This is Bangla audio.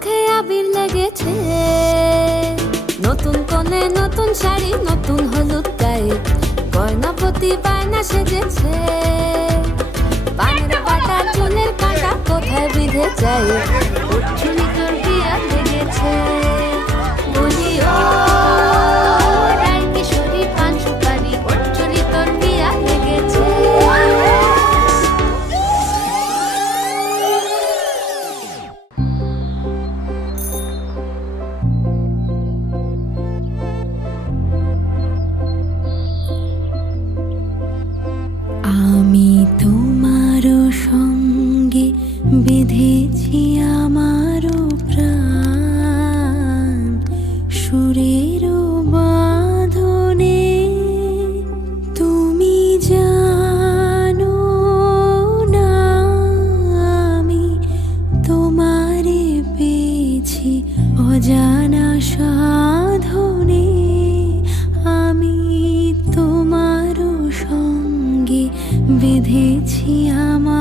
চোখে আবির লেগেছে, নতুন কোণে নতুন শাড়ি, নতুন হলুদ গায়ে, গয়নাপতি বায়না সেজেছে। পানের পাটা চুলের কাঁটা কোথায় বিঁধে যায়, উঠছুলি তোর বিয়া লেগেছে। বলি ও রায় কিশোরী পান সুপারি, উঠছুলি তোর বিয়া লেগেছে। আমি তোমারও সঙ্গে বেঁধেছি আমারও প্রাণ, সুরেরও বাঁধনে। তুমি জানো না আমি তোমারে পেয়েছি অজানা সাধনে। আমি তোমারও সঙ্গে বেঁধেছি আমার